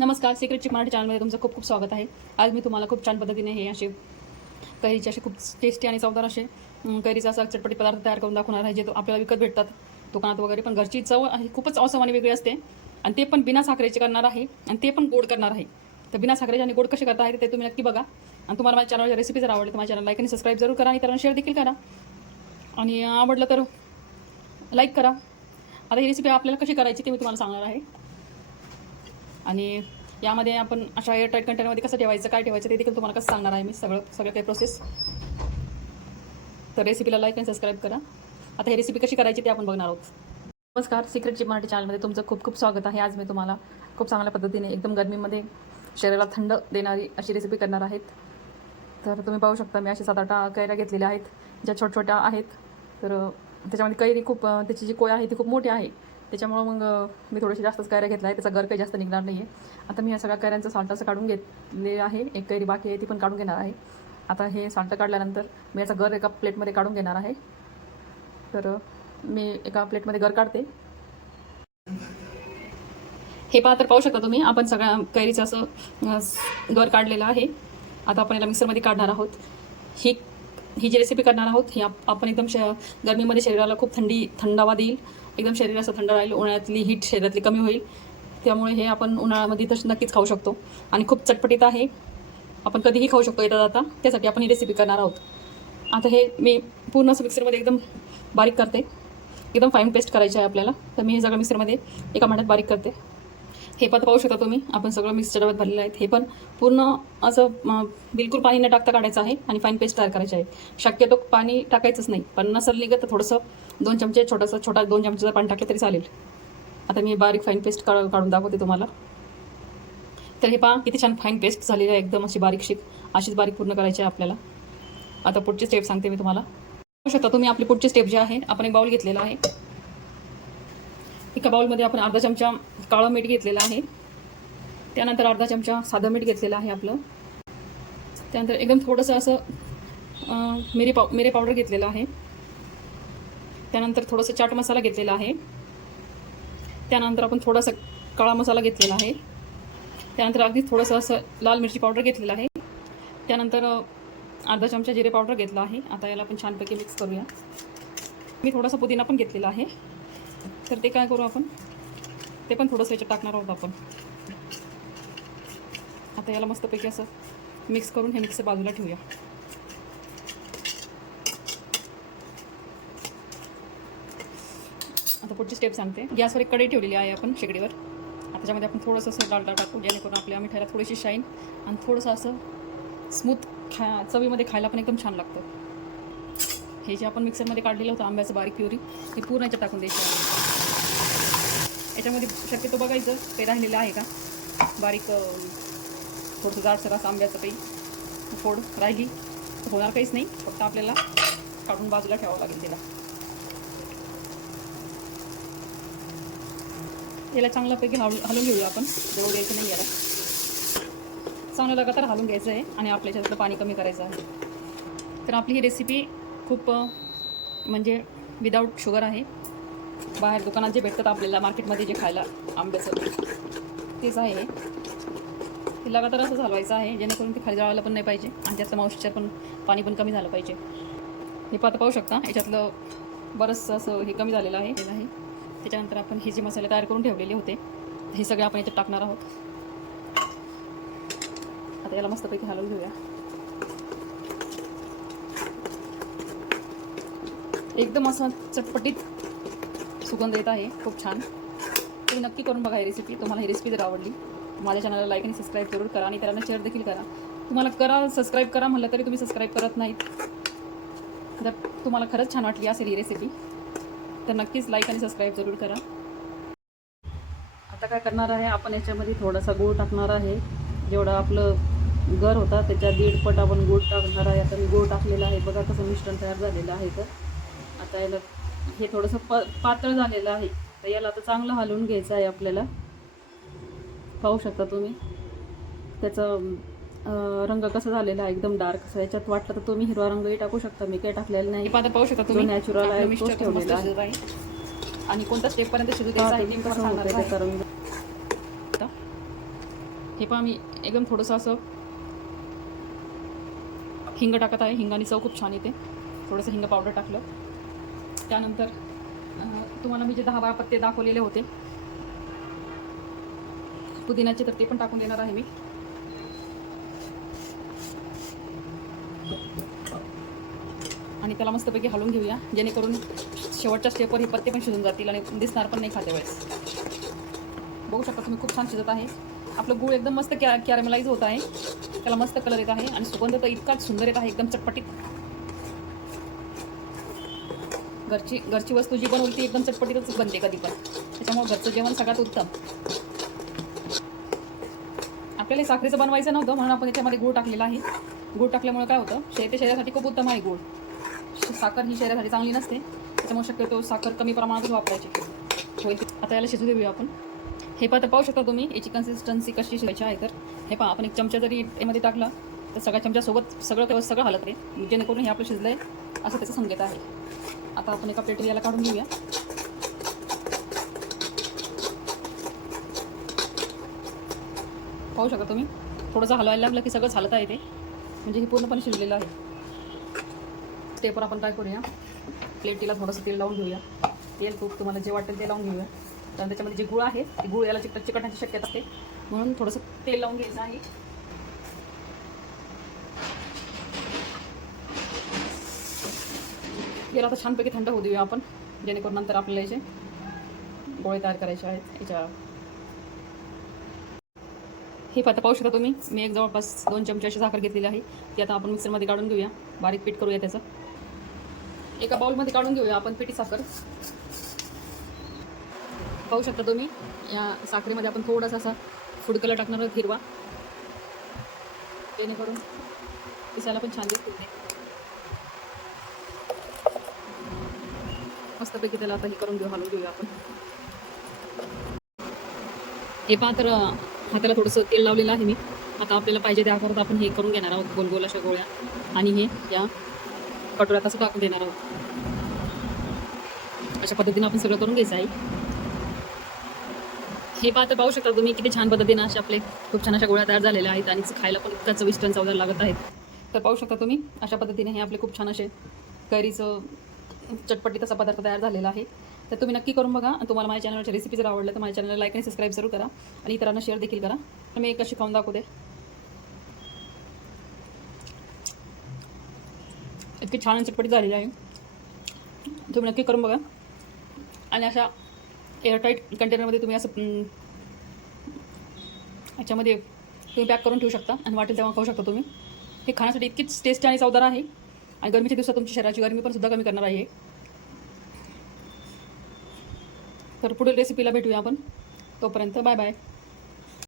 नमस्कार सिक्रेट चिक मराठी चॅनलमध्ये तुमचं खूप खूप स्वागत आहे. आज मी तुम्हाला खूप छान पद्धतीने हे असे कैरीचे असे खूप टेस्टी आणि चवदार असे कैरीचा असा चटपटी पदार्थ तयार करून दाखवणार आहे जे तो आपल्याला विकत भेटतात. दुकानात वगैरे पण घरची चव आहे खूपच औसम आणि वेगळी असते. आणि ते पण बिना साखरेचे करणार आहे आणि ते पण गोड करणार आहे. तर बिना साखरेचे आणि गोड कसे करता आहे ते तुम्ही नक्की बघा. आणि तुम्हाला माझ्या चॅनलच्या रेसिपी जर आवडली तर माझ्या चॅनल लाईक आणि सबस्क्राईब जरूर करा आणि त्यांना शेअर देखील करा. आणि आवडलं तर लाईक करा. आता ही रेसिपी आपल्याला कशी करायची ते मी तुम्हाला सांगणार आहे. आणि यामध्ये आपण अशा एअरटाईट कंटेनरमध्ये कसं ठेवायचं काय ठेवायचं ते देखील तुम्हाला कसं सांगणार आहे मी. सगळं सगळं काही प्रोसेस तर रेसिपीला लाईक आणि सबस्क्राईब करा. आता ही रेसिपी कशी करायची ते आपण बघणार आहोत. नमस्कार सिक्रेट चिप मराठी चॅनलमध्ये तुमचं खूप खूप स्वागत आहे. आज मी तुम्हाला खूप चांगल्या पद्धतीने एकदम गरमीमध्ये शरीराला थंड देणारी अशी रेसिपी करणार आहेत. तर तुम्ही पाहू शकता मी अशा सात आठ कैऱ्या घेतलेल्या आहेत ज्या छोट्या छोट्या आहेत. तर त्याच्यामध्ये कैरी खूप त्याची जी कोय आहे ती खूप मोठी आहे. त्याच्यामुळं मग मी थोडीशी जास्तच कैऱ्या घेतल्या आहे त्याचा गर काही जास्त निघणार नाही आहे आता मी या सगळ्या कैऱ्यांचं साल्ट असं काढून घेतले आहे. एक कैरी बाकी आहे ती पण काढून घेणार आहे. आता हे साल्ट काढल्यानंतर मी याचा गर एका प्लेटमध्ये काढून घेणार आहे. तर मी एका प्लेटमध्ये गर काढते. हे पहा तर पाहू शकता तुम्ही आपण सगळ्या कैरीचं असं गर काढलेलं आहे. आता आपण याला मिक्सरमध्ये काढणार आहोत. ही ही जी रेसिपी करणार आहोत ही आप- आपण एकदम श गरमीमध्ये शरीराला खूप थंडी थंडावा देईल. एकदम शरीर असं थंड राहील उन्हाळ्यातली हीट शरीरातली कमी होईल. त्यामुळे हे आपण उन्हाळ्यामध्ये तर नक्कीच खाऊ शकतो. आणि खूप चटपटीत आहे. आपण कधीही खाऊ शकतो येता जाता त्यासाठी आपण ही रेसिपी करणार आहोत. आता हे मी पूर्ण असं मिक्सरमध्ये एकदम बारीक करते. एकदम फाईन पेस्ट करायची आहे आपल्याला. तर मी हे सगळं मिक्सरमध्ये एका महिन्यात बारीक करते. हे पण पाहू शकता तुम्ही. आपण सगळं मिक्सच्या डब्यात भरलेलं आहे. हे पण पूर्ण असं बिलकुल पाणी न टाकता काढायचं आहे आणि फाईन पेस्ट तयार करायची आहे. शक्यतो पाणी टाकायचंच नाही पण नसेल निघत तर थोडंसं दोन चमचे छोटासा छोटा दोन चमचे पाणी टाकलं तरी चालेल. आता मी बारीक फाईन पेस्ट काढ काढून दाखवते तुम्हाला. तर हे पहा किती छान फाईन पेस्ट झालेली आहे. एकदम अशी बारीकशीक अशीच बारीक पूर्ण करायची आहे आपल्याला. आता पुढची स्टेप सांगते मी तुम्हाला. पाहू शकता तुम्ही आपली पुढची स्टेप जी आहे. आपण एक बाउल घेतलेला आहे. एका बाउलमध्ये आपण अर्धा चमचा काळं मीठ घेतलेलं आहे. त्यानंतर अर्धा चमचा साधं मीठ घेतलेलं आहे आपलं. त्यानंतर एकदम थोडंसं असं मिरी पाव मिरे पावडर घेतलेलं आहे. त्यानंतर थोडंसं चाट मसाला घेतलेला आहे. त्यानंतर आपण थोडासा काळा मसाला घेतलेला आहे. त्यानंतर अगदी थोडंसं असं लाल मिरची पावडर घेतलेलं आहे. त्यानंतर अर्धा चमचा जिरे पावडर घेतला आहे. आता याला आपण छानपैकी मिक्स करूया. मी थोडासा पुदिना पण घेतलेला आहे. तर ते काय करू आपण? ते पण थोडंसं याच्यात टाकणार आहोत आपण. आता याला मस्तपैकी असं मिक्स करून हे मिक्सर बाजूला ठेवूया. आता पुढची स्टेप सांगते. गॅसवर एक कढई ठेवलेली आहे आपण शेगडीवर. आता त्याच्यामध्ये आपण थोडंसं असं डालडा टाकू जेणेकरून आपल्या मिठाईला थोडीशी शाईन आणि थोडंसं असं स्मूथ खा चवीमध्ये खायला पण एकदम छान लागतं. हे जे आपण मिक्सरमध्ये काढलेलं होतं आंब्याचं बारीक प्युरी हे पूर्ण याच्यात टाकून द्यायची. याच्यामध्ये शक्यतो बघायचं ते राहिलेलं आहे का? बारीक थोडंसं जाडसर असं आंब्याचं काही फोड राहिली तर होणार काहीच नाही. फक्त आपल्याला काढून बाजूला ठेवावं लागेल तिला याला चांगल्यापैकी हळू हलून घेऊया आपण. जवळ द्यायचं नाही याला. चांगलं लगातार हलून घ्यायचं आहे आणि आपल्या याच्यातलं पाणी कमी करायचं आहे. तर आपली ही रेसिपी खूप म्हणजे विदाऊट शुगर आहे. बाहेर दुकानात जे भेटतात आपल्याला मार्केटमध्ये जे खायला आंब्याचं. तेच आहे. हे. लगातार असं हलवायचं आहे जेणेकरून ते खाली जळायला पण नाही पाहिजे आणि त्यातलं मॉइश्चर पण पाणी पण कमी झालं पाहिजे. हे पाहता पाहू शकता याच्यातलं बरंचसं असं हे कमी झालेलं आहे. हे आहे त्याच्यानंतर आपण हे जे मसाले तयार करून ठेवलेले होते हे सगळे आपण याच्यात टाकणार आहोत. आता याला मस्तपैकी हलवून घेऊया. एकदम असं चटपटीत सुगंध येत आहे. खूप छान. तुम्ही नक्की करून बघा ही रेसिपी तुम्हाला ही रेसिपी जर आवडली माझ्या चॅनलला लाईक आणि सबस्क्राईब जरूर करा आणि त्यांना शेअर देखील करा. तुम्हाला करा सबस्क्राईब करा म्हटलं तरी तुम्ही सबस्क्राईब करत नाहीत. जर तुम्हाला खरंच छान वाटली असेल ही रेसिपी तर नक्कीच लाईक आणि सबस्क्राईब जरूर करा. आता काय करणार आहे आपण याच्यामध्ये थोडासा गूळ टाकणार आहे. जेवढं आपलं घर होता त्याच्या दीड पट आपण गूळ टाकणार आहे. आता मी गूळ टाकलेला आहे. बघा कसं मिश्रण तयार झालेलं आहे तर आता याला हे थोडंसं प पातळ झालेलं आहे. तर याला आता चांगलं हलवून घ्यायचं आहे आपल्याला. पाहू शकता तुम्ही. त्याचं रंग कसा झालेला आहे एकदम डार्क असं. याच्यात वाटलं तर तुम्ही हिरवा रंगही टाकू शकता. मी काही टाकलेला नाही. पाहू शकता तुम्ही. नॅचरल आहे तोच ठेवलेला आहे. आणि कोणत्या स्टेपपर्यंत शिजू द्यायचं आहे कसं त्याचा. रंग. हे पण मी एकदम थोडंसं असं हिंग टाकत आहे. हिंगाने चव खूप छान येते. थोडंसं हिंग पावडर टाकलं. त्यानंतर तुम्हाला मी जे दहा बारा पत्ते दाखवलेले होते पुदिन्याचे तर ते पण टाकून देणार आहे मी. आणि त्याला मस्तपैकी हलवून घेऊया जेणेकरून शेवटच्या स्टेपवर हे पत्ते पण शिजून जातील आणि दिसणार पण नाही खाते वेळेस. बघू शकता तुम्ही खूप छान शिजत आहे. आपलं गूळ एकदम मस्त कॅ कॅरमलाइज होत आहे. त्याला मस्त कलर येत आहे आणि सुगंध तर इतकाच सुंदर येत आहे एकदम चटपटीत. घरची घरची वस्तू जी बनवली ती एकदम चटपटीतच बनते कधी पण. त्याच्यामुळे घरचं जेवण सगळ्यात उत्तम. आपल्याला साखरेचं बनवायचं नव्हतं म्हणून आपण याच्यामध्ये गूळ टाकलेला आहे. गूळ टाकल्यामुळे काय होतं? शे ते शरीरासाठी खूप उत्तम आहे गूळ. साखर ही शरीरासाठी चांगली नसते. त्याच्यामुळे शक्यतो साखर कमी प्रमाणातच वापरायची. होईल आता याला शिजू देऊया आपण. हे पाहता पाहू शकता तुम्ही याची कन्सिस्टन्सी कशी शिवायची आहे तर. हे पहा आपण एक चमचा जरी यामध्ये टाकला तर सगळ्या चमच्यासोबत सगळं सगळं हलत आहे जेणेकरून हे आपलं शिजलं आहे असं त्याचं संकेत आहे. आता आपण एका प्लेटवर याला काढून घेऊया. पाहू शकता तुम्ही? थोडंसं हलवायला लागलं की सगळं हलत आहे ते म्हणजे हे पूर्णपणे शिजलेलं आहे. स्टेपवर आपण काय करूया? प्लेटीला थोडंसं तेल लावून घेऊया. तेल तूप तुम्हाला जे वाटेल ते लावून घेऊया. कारण त्याच्यामध्ये जे गुळ आहे ते गुळ याला चिकट चिकटण्याची शक्यता असते. म्हणून थोडंसं तेल लावून घ्यायचं आहे. याला आता छानपैकी थंड होऊ देऊया आपण जेणेकरून नंतर आपल्याला याचे गोळे तयार करायचे आहेत याच्या हे पाहता पाहू शकता तुम्ही मी एक जवळपास दोन चमचे अशी साखर घेतलेली आहे ती आता आपण मिक्सरमध्ये काढून घेऊया बारीक पीठ करूया त्याचं. एका बाउलमध्ये काढून घेऊया आपण पिठी साखर. पाहू शकता तुम्ही या साखरेमध्ये आपण थोडासा असा फूड कलर टाकणार आहोत हिरवा. जेणेकरून दिसायला पण छान दिसते मस्तपैकी त्याला आता हे करून घेऊ हलवून घेऊया आपण. हे पहा तर हाताला थोडंसं तेल लावलेलं आहे मी. आता आपल्याला पाहिजे त्या आकारात आपण हे करून घेणार आहोत गोल गोल अशा गोळ्या. आणि हे या कटोऱ्यात असं टाकून देणार आहोत. अशा पद्धतीने आपण सगळं करून घ्यायचं आहे. हे पाहता पाहू शकता तुम्ही किती छान पद्धतीने असे आपले खूप छान अशा गोळ्या तयार झालेल्या आहेत आणि खायला पण इतका चविष्ट आणि चवदार लागत आहेत. तर पाहू शकता तुम्ही अशा पद्धतीने हे आपले खूप छान असे कैरीचं चटपटीत असा पदार्थ तयार झालेला आहे. तर तुम्ही नक्की करून बघा. आणि तुम्हाला माझ्या चॅनलची रेसिपी जर आवडलं तर माझ्या चॅनलला लाईक आणि सबस्क्राईब जरूर करा. आणि इतरांना शेअर देखील करा. तर मी एक कशी खाऊन दाखवते. इतकी छान आणि झालेली आहे. तुम्ही नक्की करून बघा. आणि अशा एअरटाईट कंटेनरमध्ये तुम्ही असं याच्यामध्ये तुम्ही पॅक करून ठेवू शकता. आणि वाटेल तेव्हा खाऊ शकता तुम्ही. हे खाण्यासाठी इतकीच टेस्ट आणि चवदार आहे. आणि गरमीच्या दिवसात तुमची शरीराची गरमी पण सुद्धा कमी करणार आहे. तर पुढील रेसिपीला भेटूया आपण. तोपर्यंत बाय बाय.